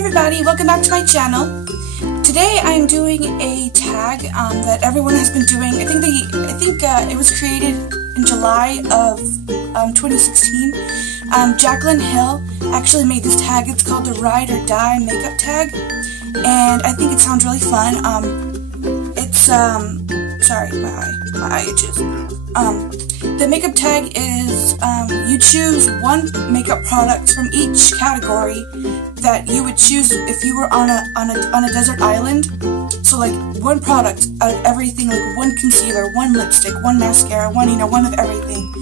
everybody, welcome back to my channel. Today I'm doing a tag that everyone has been doing. I think it was created in July of 2016. Jaclyn Hill actually made this tag. It's called the Ride or Die makeup tag, and I think it sounds really fun. Sorry, my eye itches. The makeup tag is you choose one makeup product from each category that you would choose if you were on a desert island. So like one product out of everything, like one concealer, one lipstick, one mascara, one of everything.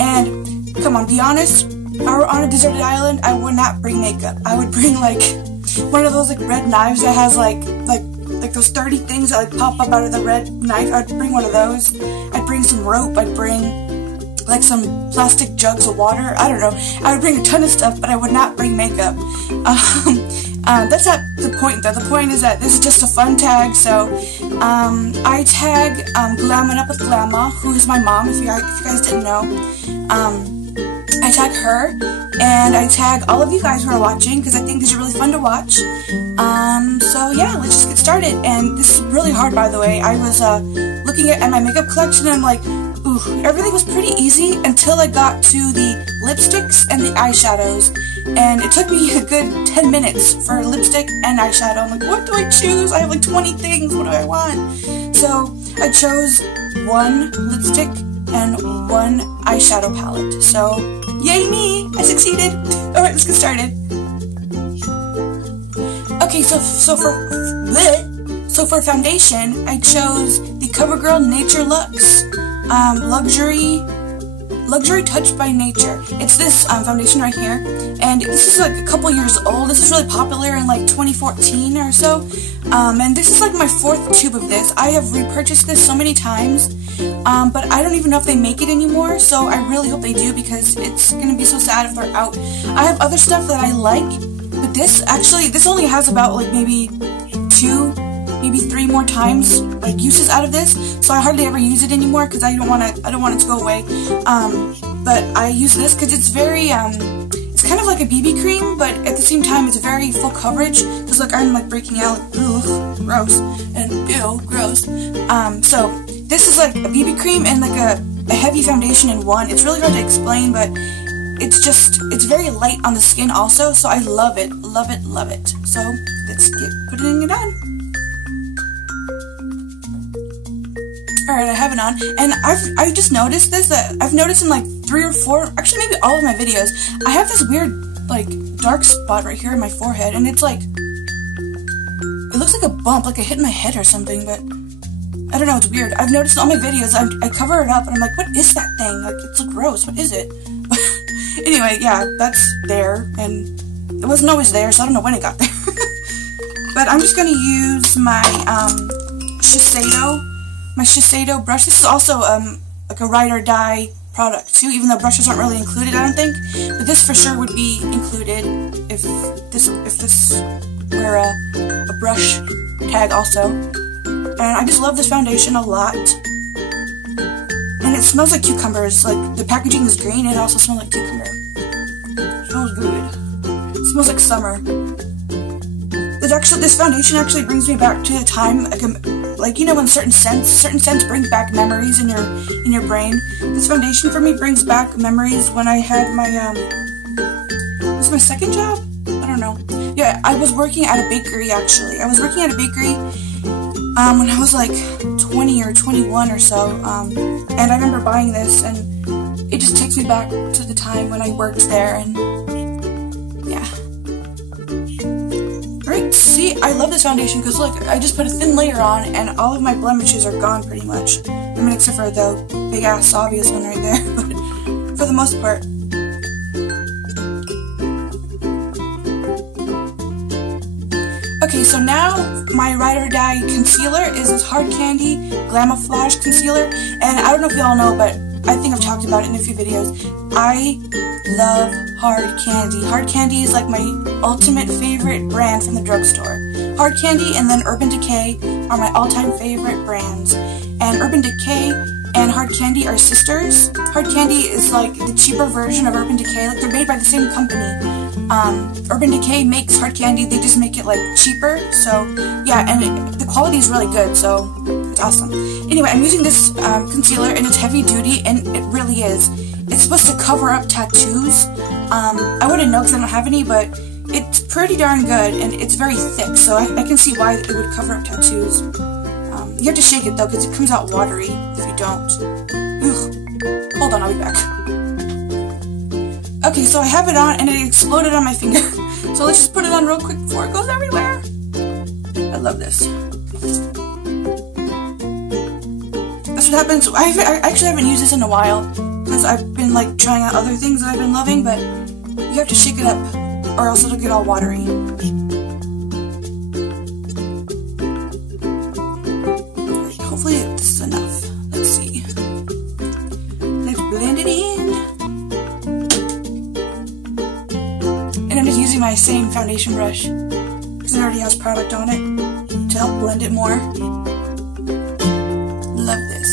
And come on, be honest, if I were on a deserted island, I would not bring makeup. I would bring like one of those like red knives that has like those 30 things that like pop up out of the red knife. I'd bring one of those. I'd bring some rope. I'd bring like some plastic jugs of water. I don't know. I would bring a ton of stuff, but I would not bring makeup. That's not the point though. The point is that this is just a fun tag. So I tag Glammin' Up with Glamma, who is my mom, if you guys didn't know. I tag her, and I tag all of you guys who are watching, because I think these are really fun to watch. So yeah, let's just get started. And this is really hard, by the way. I was looking at my makeup collection, and I'm like, ooh, everything was pretty easy until I got to the lipsticks and the eyeshadows. And it took me a good 10 minutes for lipstick and eyeshadow. I'm like, what do I choose? I have like 20 things. What do I want? So I chose one lipstick and one eyeshadow palette. So yay me! I succeeded. Alright, let's get started. Okay, so for foundation, I chose the CoverGirl Nature Luxe Luxury Touch by Nature. It's this foundation right here, and this is like a couple years old. This is really popular in like 2014 or so, and this is like my 4th tube of this. I have repurchased this so many times, but I don't even know if they make it anymore, so I really hope they do, because it's gonna be so sad if they're out. I have other stuff that I like, but this only has about like maybe 2, maybe 3 more times like uses out of this, so I hardly ever use it anymore because I don't want it to go away. But I use this because it's very it's kind of like a BB cream, but at the same time it's very full coverage. Because look, I'm like breaking out, like, ugh, gross, and ew, gross. So this is like a BB cream and like a heavy foundation in one. It's really hard to explain, but it's very light on the skin also, so I love it, love it, love it. So let's get putting it on. Alright, I have it on, and I just noticed this, that I've noticed in like 3 or 4, actually maybe all of my videos, I have this weird, like, dark spot right here in my forehead, and it's like, it looks like a bump, like I hit my head or something, but I don't know, it's weird. I've noticed in all my videos, I cover it up, and I'm like, what is that thing? Like, it's so gross, what is it? Anyway, yeah, that's there, and it wasn't always there, so I don't know when it got there. But I'm just gonna use my, Shiseido brush. This is also like a Ride or Die product too, even though brushes aren't really included, I don't think. But this for sure would be included if this were a brush tag also. And I just love this foundation a lot. And it smells like cucumbers. Like, the packaging is green, and it also smells like cucumber. It smells good. It smells like summer. This foundation actually brings me back to the time, like you know, when certain scents bring back memories in your brain. This foundation for me brings back memories when I had my was my second job? I don't know. Yeah, I was working at a bakery actually. I was working at a bakery when I was like 20 or 21 or so. And I remember buying this, and it just takes me back to the time when I worked there, and yeah. Right, see, I love this foundation because look, I just put a thin layer on and all of my blemishes are gone pretty much. I mean, except for the big ass obvious one right there, but for the most part. Okay, so now my Ride or Die concealer is this Hard Candy Glamouflage concealer, and I don't know if y'all know, but I think I've talked about it in a few videos. I love Hard Candy. Hard Candy is like my ultimate favorite brand from the drugstore. Hard Candy and then Urban Decay are my all-time favorite brands. And Urban Decay and Hard Candy are sisters. Hard Candy is like the cheaper version of Urban Decay. Like, they're made by the same company. Urban Decay makes hard candy, they just make it like cheaper, so yeah, and the quality is really good, so it's awesome. Anyway, I'm using this concealer, and it's heavy duty, and it really is. It's supposed to cover up tattoos. I wouldn't know because I don't have any, but it's pretty darn good, and it's very thick, so I can see why it would cover up tattoos. You have to shake it though, because it comes out watery if you don't. Ugh. Hold on, I'll be back. Okay, so I have it on, and it exploded on my finger. So let's just put it on real quick before it goes everywhere. I love this. That's what happens. I actually haven't used this in a while, because I've been like trying out other things that I've been loving, but you have to shake it up, or else it'll get all watery. Alright, hopefully this is enough. Let's see. Let's blend it in. And I'm just using my same foundation brush, because it already has product on it, to help blend it more. Love this.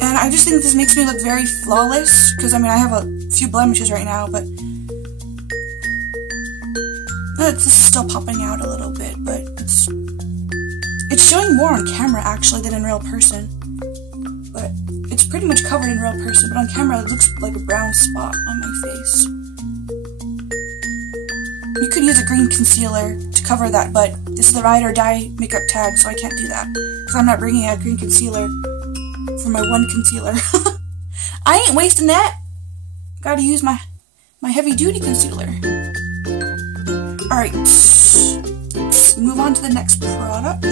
And I just think this makes me look very flawless, because I mean I have a few blemishes right now, but it's still popping out a little bit, but it's showing more on camera actually than in real person. But it's pretty much covered in real person, but on camera it looks like a brown spot on my face. You could use a green concealer to cover that, but this is the Ride or Die makeup tag, so I can't do that, because I'm not bringing a green concealer for my one concealer. I ain't wasting that. Gotta use my heavy duty concealer. Alright, let's move on to the next product,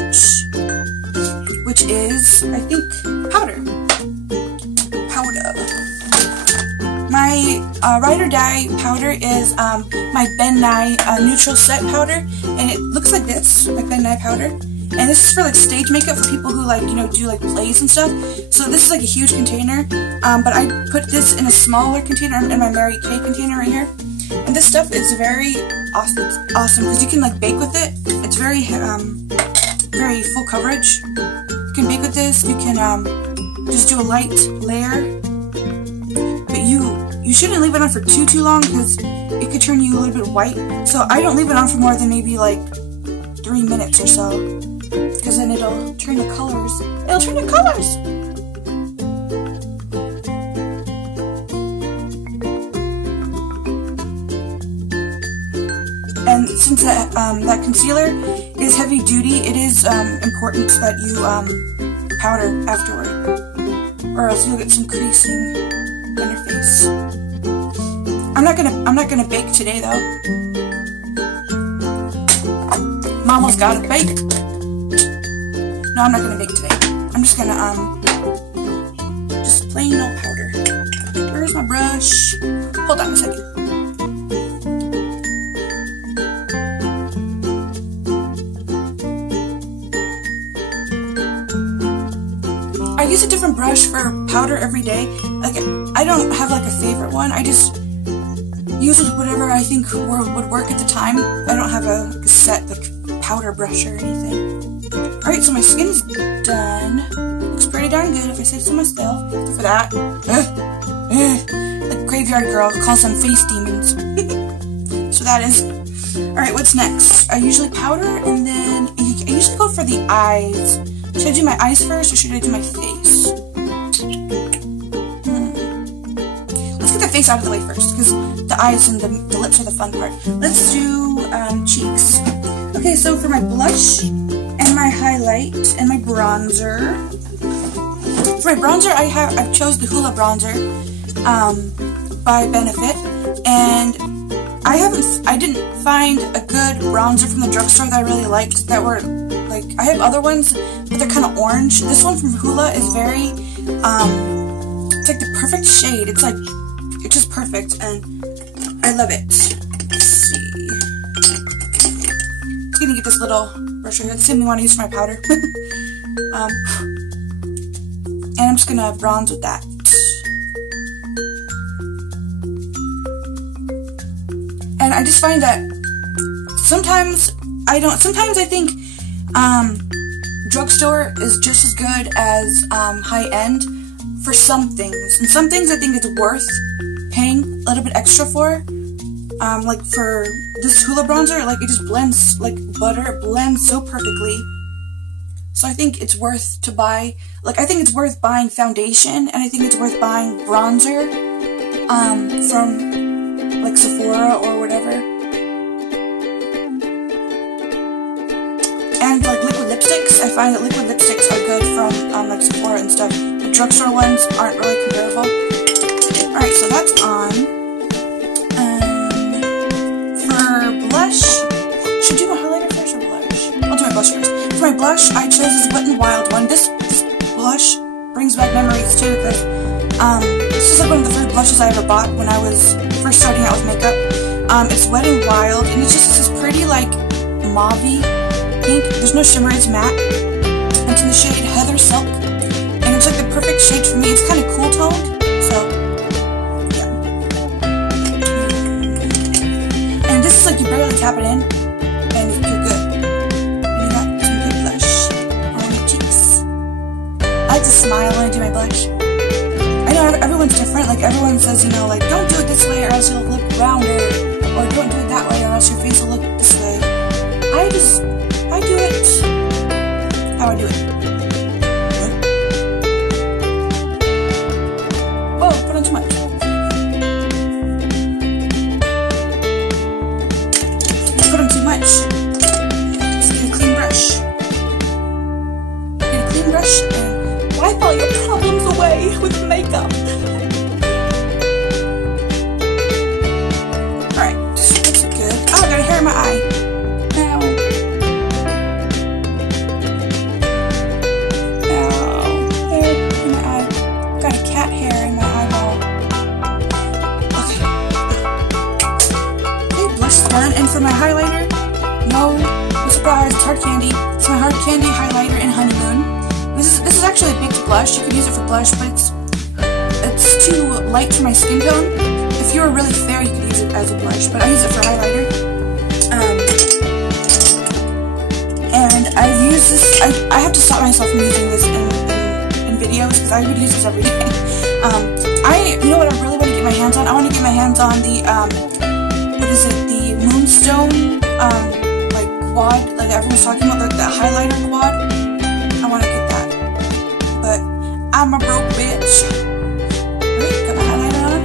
which is, I think, powder. My Ride or Die powder is my Ben Nye Neutral Set powder, and it looks like this, like Ben Nye powder. And this is for like stage makeup for people who like, you know, do like plays and stuff. So this is like a huge container, but I put this in a smaller container, in my Mary Kay container right here. And this stuff is very awesome. It's awesome because you can like bake with it. It's very very full coverage. You can bake with this. You can just do a light layer. But you shouldn't leave it on for too long, because it could turn you a little bit white. So I don't leave it on for more than maybe like 3 minutes or so, because then it'll turn the colors. It'll turn the colors. And since that concealer is heavy duty, it is important that you powder afterward, or else you'll get some creasing on your face. I'm not gonna bake today though. Mama's gotta bake. No, I'm not gonna bake today. I'm just gonna just plain old powder. Where's my brush? Hold on a second. I use a different brush for powder every day. Like, I don't have like a favorite one. I just use whatever I think would work at the time. I don't have a set like powder brush or anything. Alright, so my skin is done. Looks pretty darn good if I say so myself. Except for that. Like Graveyard Girl calls them face demons. So that is. Alright, what's next? I usually powder, and then I usually go for the eyes. Should I do my eyes first, or should I do my face? Let's get the face out of the way first, because the eyes and the lips are the fun part. Let's do cheeks. Okay, so for my blush and my highlight and my bronzer. For my bronzer, I chose the Hoola bronzer by Benefit, and I didn't find a good bronzer from the drugstore that I really liked. That were like, I have other ones, but they're kind of orange. This one from Hoola is very it's like the perfect shade. It's just perfect, and I love it. Let's see. I'm gonna get this little brush right here. The same thing I want to use for my powder. And I'm just gonna bronze with that. And I just find that sometimes I think drugstore is just as good as high-end for some things. And some things I think it's worth paying a little bit extra for. Like for this Hoola bronzer, like it just blends like butter. It blends so perfectly. So I think it's worth to buy, like I think it's worth buying foundation, and I think it's worth buying bronzer from like Sephora or whatever. And like liquid lipsticks, I find that liquid lipsticks are good from like Sephora and stuff. The drugstore ones aren't really comparable. Alright, so that's on. For blush, should I do my highlighter first or blush? I'll do my blush first. For my blush, I chose this Wet n Wild one. This blush brings back memories too, because this is like one of the first blushes I ever bought when I was first starting out with makeup. It's Wet n Wild, and it's just this pretty like mauve-y pink. There's no shimmer, it's matte. It's in the shade Heather Silk, and it's like the perfect shade for me. It's kind of cool toned, so yeah. And this is like you barely tap it in, and you're good. And you got some good blush on your cheeks. I like to smile when I do my blush. I know everyone's different. Like everyone says, you know, like don't do it this way or else you'll look rounder, or don't do it that way or else your face will look this way. I do it how I do it. Whoa, put on too much. Put on too much. Just get a clean brush. Get a clean brush and wipe all your problems away with makeup. Alright, this looks good. Oh, I got a hair in my eye. And for my highlighter, no surprise, it's Hard Candy. It's my Hard Candy highlighter in Honeymoon. This is actually a big blush. You could use it for blush, but it's too light for my skin tone. If you were really fair, you could use it as a blush, but I use it for highlighter. And I've used this. I have to stop myself from using this in videos because I would use this every day. You know what I really want to get my hands on? I want to get my hands on the what is it? The Moonstone, like quad, like everyone's talking about, the highlighter quad. I want to get that, but I'm a broke bitch. Alright, got my highlighter on.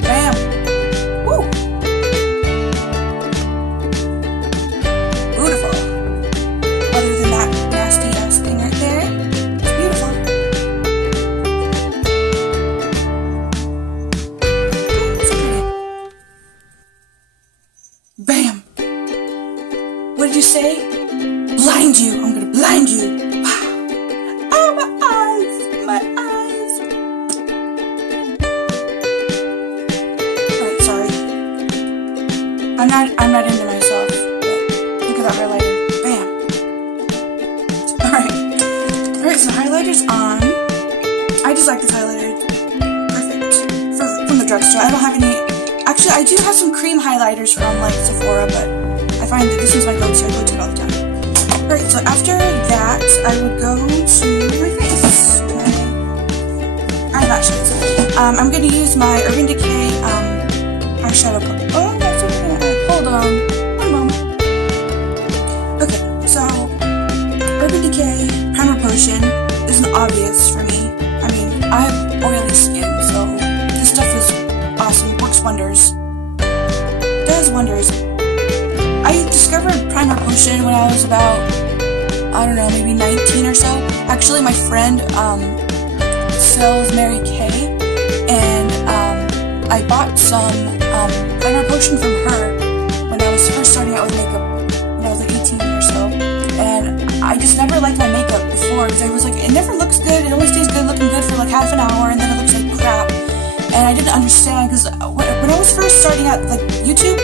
Bam. Woo. Beautiful. Other than that nasty ass thing right there, it's beautiful. Bam! What did you say? Blind you! I'm gonna blind you! Wow! Oh, my eyes! My eyes! Alright, sorry. I'm not into myself, but look at that highlighter. Bam! Alright, so highlighter's on. I just like this highlighter. Perfect. From the drugstore. I don't have any. Actually, I do have some cream highlighters from like Sephora, but I find that this one's my go-to. I go to it all the time. Alright, so after that, I would go to my face. Eyelashes. I'm going to use my Urban Decay eyeshadow. Oh, that's so good. Hold on. One moment. Okay, so Urban Decay Primer Potion isn't obvious for me. I mean, I have oily skin, so this stuff is awesome. Works wonders. Does wonders. I discovered Primer Potion when I was about, I don't know, maybe 19 or so. Actually, my friend sells Mary Kay, and I bought some Primer Potion from her when I was first starting out with makeup, when I was like 18 or so. And I just never liked my makeup before, because I was like, it never looks good, it only stays good looking good for like half an hour, and then it looks like crap. And I didn't understand, because when I was first starting out, like YouTube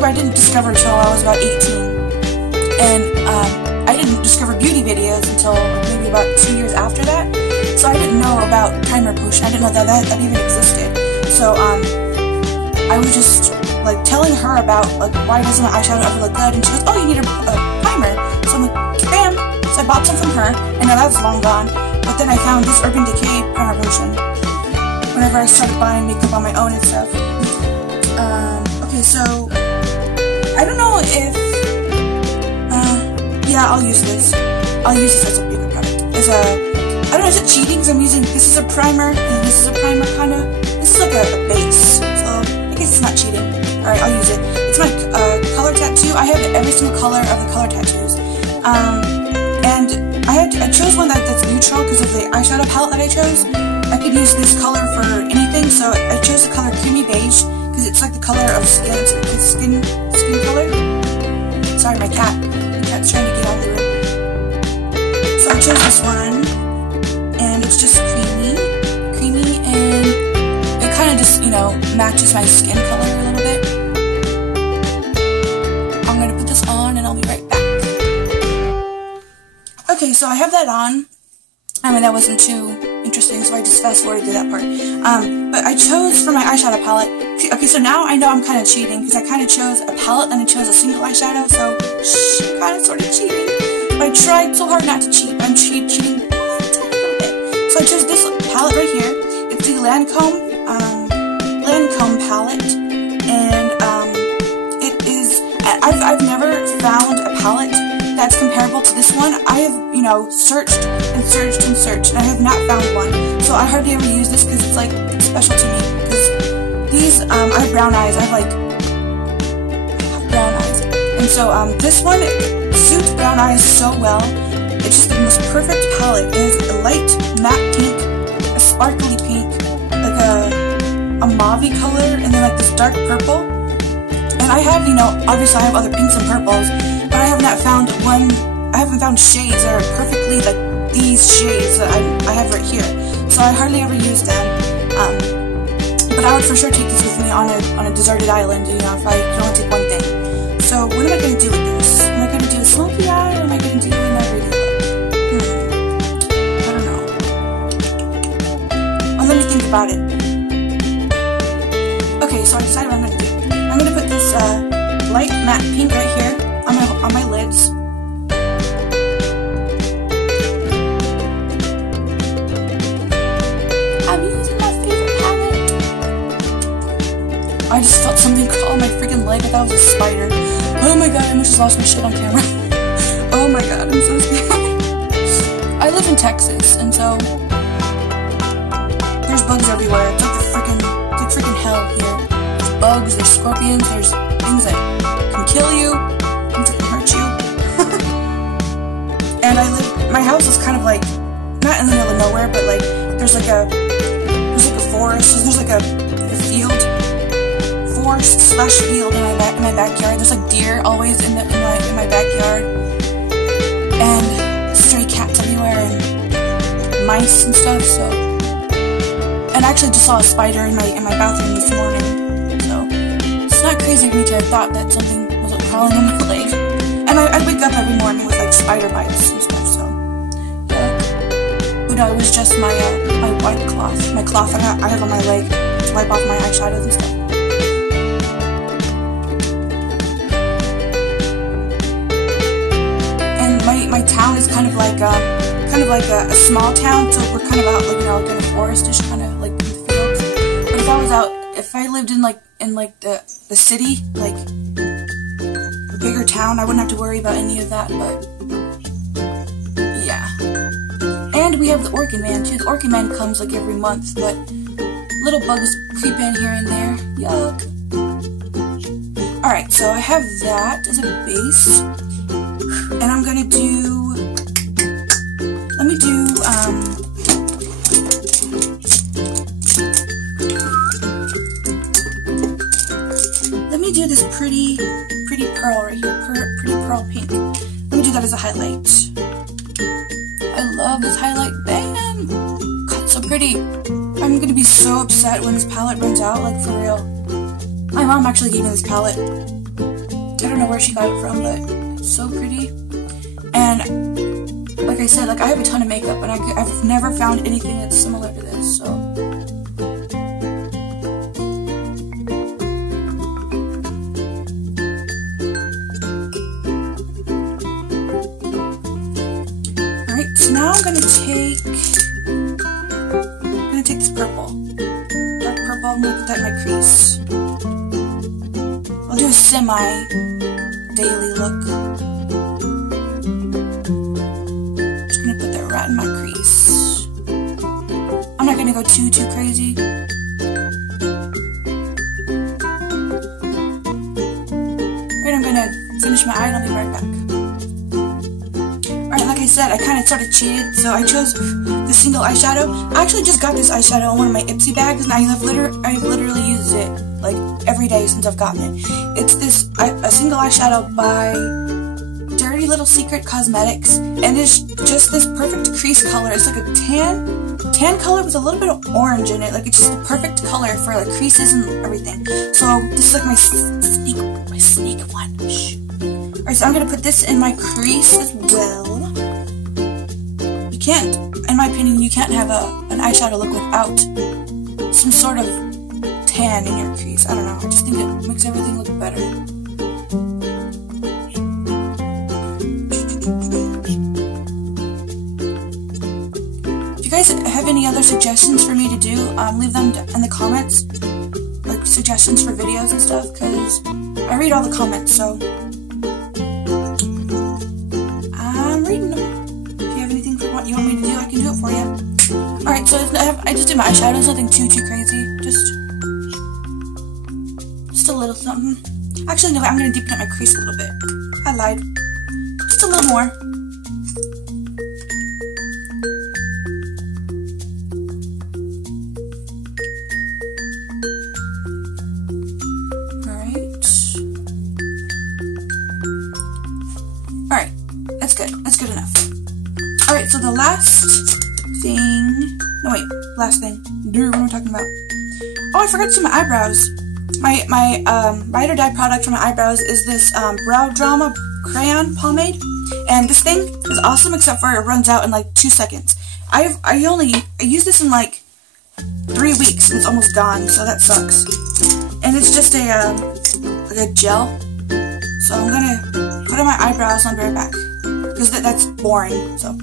I didn't discover until I was about 18. And I didn't discover beauty videos until maybe about 2 years after that. So I didn't know about Primer Potion. I didn't know that even existed. So I was just like telling her about like why doesn't my eyeshadow ever look good, and she goes, oh, you need a primer. primer. So I'm like, bam! So I bought some from her, and now that's long gone. But then I found this Urban Decay primer lotion whenever I started buying makeup on my own and stuff. Okay, so I don't know if, yeah, I'll use this. I'll use this as a makeup product. I don't know, is it cheating? Because I'm using, this is a primer, and this is a primer, kind of. This is like a base, so I guess it's not cheating. Alright, I'll use it. It's my color tattoo. I have every single color of the color tattoos. And I chose one that's neutral because of the eyeshadow palette that I chose. I could use this color for anything, so I chose the color Creamy Beige because it's like the color of skin. It's skin color. Sorry, my cat's trying to get out of the room. So I chose this one, and it's just creamy, and it kind of just, you know, matches my skin color a little bit. I'm gonna put this on, and I'll be right back. Okay, so I have that on. I mean, that wasn't too interesting, so I just fast-forwarded through that part. But I chose for my eyeshadow palette. Okay, so now I know I'm kind of cheating, because I kind of chose a palette, then I chose a single eyeshadow, so I'm kind of sort of cheating. But I tried so hard not to cheat, but I'm cheating a little bit. So I chose this palette right here. It's the Lancome palette, and it is, I've never found a palette that's comparable to this one. I have, you know, searched, and I have not found one. So I hardly ever use this because it's like special to me. Because these, I have brown eyes. I have brown eyes, and so this one suits brown eyes so well. It's just the most perfect palette. It is a light matte pink, a sparkly pink, like a mauve color, and then like this dark purple. And I have, you know, obviously I have other pinks and purples, but I have not found one. I haven't found shades that are perfectly like these shades that I have right here. So I hardly ever use them. But I would for sure take this with me on a deserted island, you know, if I could only take one thing. So what am I going to do with this? Am I going to do a smoky eye, or am I going to do an everyday look? I don't know. Well, let me think about it. Okay, so I decided what I'm going to do. I'm going to put this light matte pink right here on my lids. I'm using my favorite palette. I just felt something crawl on my freaking leg. I thought it was a spider. Oh my god, I almost just lost my shit on camera. Oh my god, I'm so scared. I live in Texas, and so there's bugs everywhere. It's like freaking hell here. There's bugs, there's scorpions, there's things that can kill you, things that can hurt you. And my house is kind of like, not in the middle of nowhere, but like, there's like a forest, there's like a field, forest/field in my backyard. There's like deer always in my backyard, and stray cats everywhere, and mice and stuff, so. And I actually just saw a spider in my bathroom this morning, so it's not crazy of me to have thought that something was crawling on my leg. And I wake up every morning with like spider bites and stuff, so yeah. But no, it was just my white cloth, my cloth I have on my leg to wipe off my eyeshadows and stuff. And my town is kind of like a small town, so we're kind of out, like, you know, like in a forestish kind of like in the fields. But if I lived in the city, like a bigger town, I wouldn't have to worry about any of that. But yeah. And we have the Orchid Man too. The Orchid Man comes like every month, but little bugs creep in here and there. Yuck. Alright, so I have that as a base. And I'm gonna do, let me do this pretty pearl right here, pretty pearl pink. Let me do that as a highlight. I love this highlight. Bam! God, it's so pretty. I'm gonna be so upset when this palette runs out, like for real. My mom actually gave me this palette. I don't know where she got it from, but it's so pretty. And like I said, like I have a ton of makeup, and I've never found anything that's similar to this, so. now I'm gonna take this purple. Dark purple, I'm gonna put that in my crease. I'll do a semi-daily look. Just gonna put that right in my crease. I'm not gonna go too crazy. Right, I'm gonna finish my eye and I'll be right back. Alright, like I said, I kind of sort of cheated, so I chose the single eyeshadow. I actually just got this eyeshadow in one of my Ipsy bags, and I've literally used it like every day since I've gotten it. It's a single eyeshadow by Dirty Little Secret Cosmetics, and it's just this perfect crease color. It's like a tan color with a little bit of orange in it. Like, it's just the perfect color for like creases and everything. So this is like my sneak one. Shh. Alright, so I'm gonna put this in my crease as well. You can't, in my opinion, you can't have an eyeshadow look without some sort of tan in your crease. I don't know, I just think it makes everything look better. If you guys have any other suggestions for me to do, leave them in the comments, like suggestions for videos and stuff, because I read all the comments, so I'm reading them. If you have anything for what you want me to do, I can do it for you. Alright, so I just did my eyeshadows, nothing too crazy, just a little something. Actually, no, I'm going to deepen up my crease a little bit. I lied. Just a little more. Alright, that's good. That's good enough. Alright, so the last thing... No, wait. Last thing. What am I talking about? Oh, I forgot to do my eyebrows. My Ride or Die product for my eyebrows is this Brow Drama Crayon Pomade. And this thing is awesome, except for it runs out in like 2 seconds. I used this in like 3 weeks and it's almost gone, so that sucks. And it's just like a gel. So I'm gonna put on my eyebrows and I'll be right back. Because that's boring, so.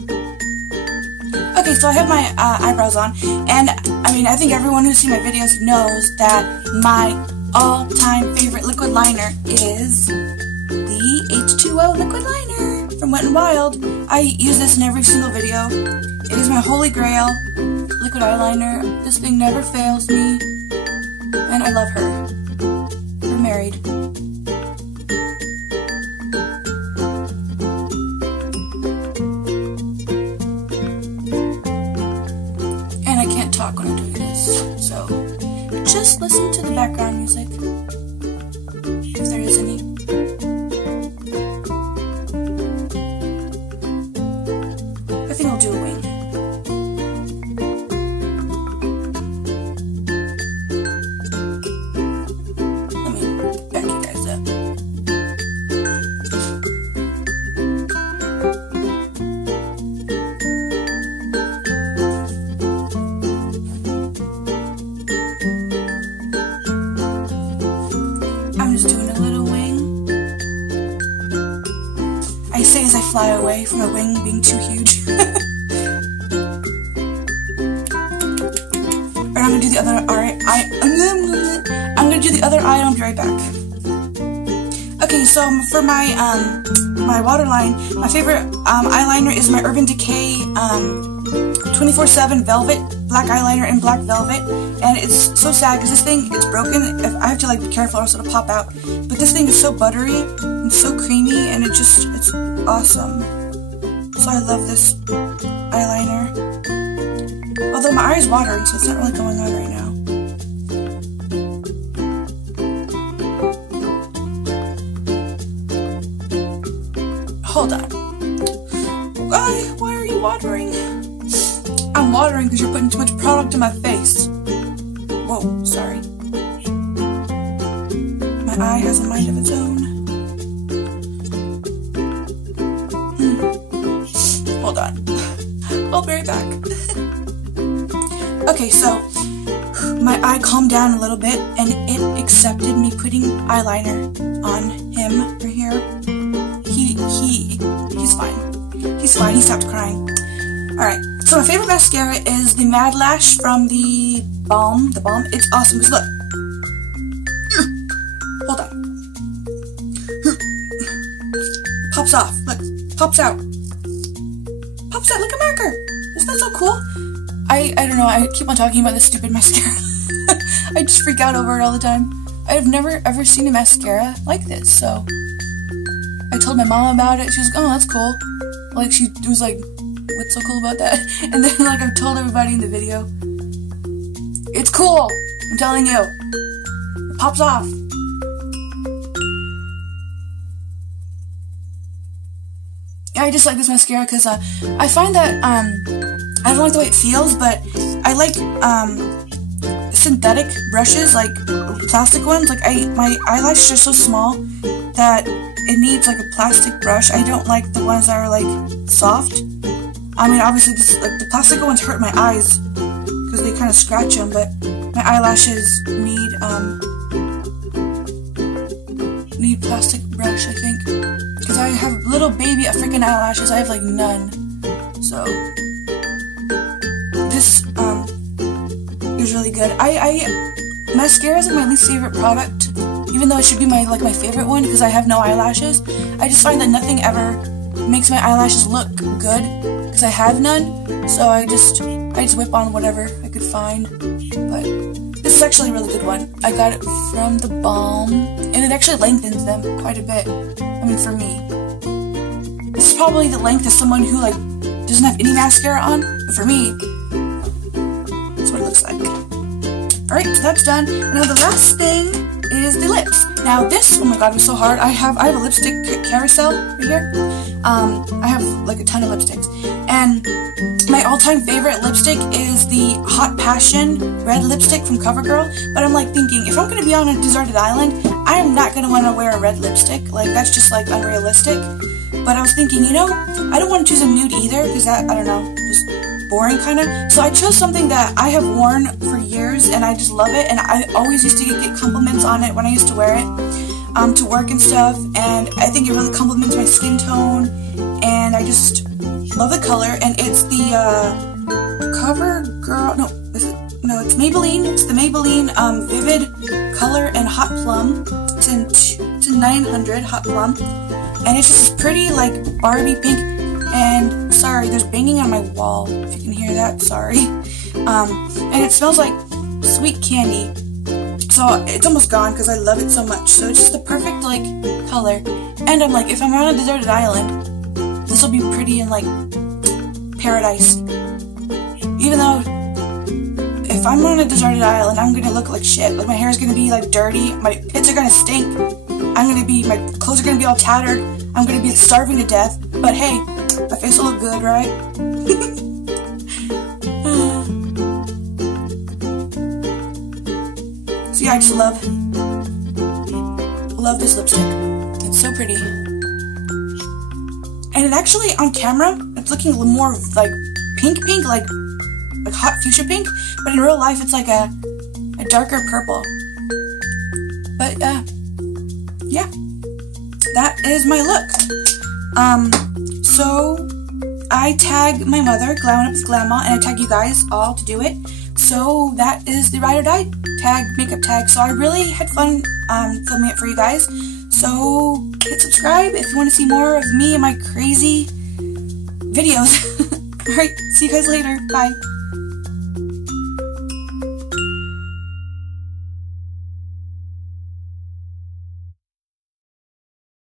Okay, so I have my eyebrows on, and I mean, I think everyone who's seen my videos knows that my all-time favorite liquid liner is the H2O liquid liner from Wet n Wild. I use this in every single video. It is my holy grail liquid eyeliner. This thing never fails me, and I love her. We're married. Talk when I'm doing this, so just listen to the background music, if there is any. I think I'll do a wing. Let me back you guys up. I'm just doing a little wing. I say as I fly away from a wing being too huge. Alright, I'm gonna do the other eye. I'm gonna do the other eye and I'll be right back. Okay, so for my my waterline, my favorite eyeliner is my Urban Decay 24/7 Velvet black eyeliner in black velvet, and it's so sad because this thing, it's broken. I have to like be careful or else it'll pop out. But this thing is so buttery and so creamy, and it's awesome. So I love this eyeliner. Although my eye is watering, so it's not really going on right now. Hold on. Why are you watering? I'm watering because you're putting too much product in my face. Whoa, sorry. My eye has a mind of its own. Hold on. I'll be right back. Okay, so my eye calmed down a little bit and it accepted me putting eyeliner on him right here. He's fine. He's fine. He stopped crying. Alright, so my favorite mascara is the Mad Lash from the Balm. It's awesome because look. Hold on. Pops off. Look. Pops out. Pops out like a marker. Isn't that so cool? I don't know. I keep on talking about this stupid mascara. I just freak out over it all the time. I've never ever seen a mascara like this, so I told my mom about it. She was like, oh, that's cool. Like, she was like, what's so cool about that? And then, like, I've told everybody in the video. It's cool! I'm telling you. It pops off. I just like this mascara because I find that I don't like the way it feels, but I like synthetic brushes, like plastic ones. Like my eyelashes are so small that it needs like a plastic brush. I don't like the ones that are like soft. I mean, obviously like the plastic ones hurt my eyes because they kind of scratch them, but my eyelashes need plastic brush, I think. Because I have little baby freaking eyelashes. I have like none. So this is really good. Mascara is like my least favorite product, even though it should be my favorite one because I have no eyelashes. I just find that nothing ever makes my eyelashes look good because I have none. So I just whip on whatever I could find. But this is actually a really good one. I got it from the Balm, and it actually lengthens them quite a bit. I mean, for me. This is probably the length of someone who, like, doesn't have any mascara on, but for me, that's what it looks like. Alright, so that's done. And now the last thing is the lips. Now this, oh my god, it was so hard. I have a lipstick carousel right here. I have, like, a ton of lipsticks. And my all-time favorite lipstick is the Hot Passion red lipstick from CoverGirl, but I'm like thinking, if I'm going to be on a deserted island, I am not going to want to wear a red lipstick. Like, that's just like unrealistic. But I was thinking, you know, I don't want to choose a nude either, because that, I don't know, just boring kind of. So I chose something that I have worn for years, and I just love it, and I always used to get compliments on it when I used to wear it to work and stuff, and I think it really complements my skin tone, and I just love the color. And it's the CoverGirl, it's Maybelline. It's the Maybelline Vivid Color and Hot Plum. It's in 900 Hot Plum, and it's just pretty like Barbie pink. And sorry, there's banging on my wall. If you can hear that, sorry. And it smells like sweet candy. So it's almost gone because I love it so much. So it's just the perfect like color. And I'm like, if I'm on a deserted island, this will be pretty and like paradise. Even though if I'm on a deserted island, I'm gonna look like shit. Like my hair is gonna be like dirty. My pits are gonna stink. My clothes are gonna be all tattered. I'm gonna be starving to death. But hey, my face will look good, right? So yeah, I just love this lipstick. It's so pretty. And it actually, on camera, it's looking a little more like pink, like hot fuchsia pink. But in real life, it's like a darker purple. But yeah, that is my look. So I tag my mother, Glowing Up with Glamma, and I tag you guys all to do it. So that is the Ride or Die tag, makeup tag. So I really had fun filming it for you guys. So hit subscribe if you want to see more of me and my crazy videos. Alright, see you guys later. Bye.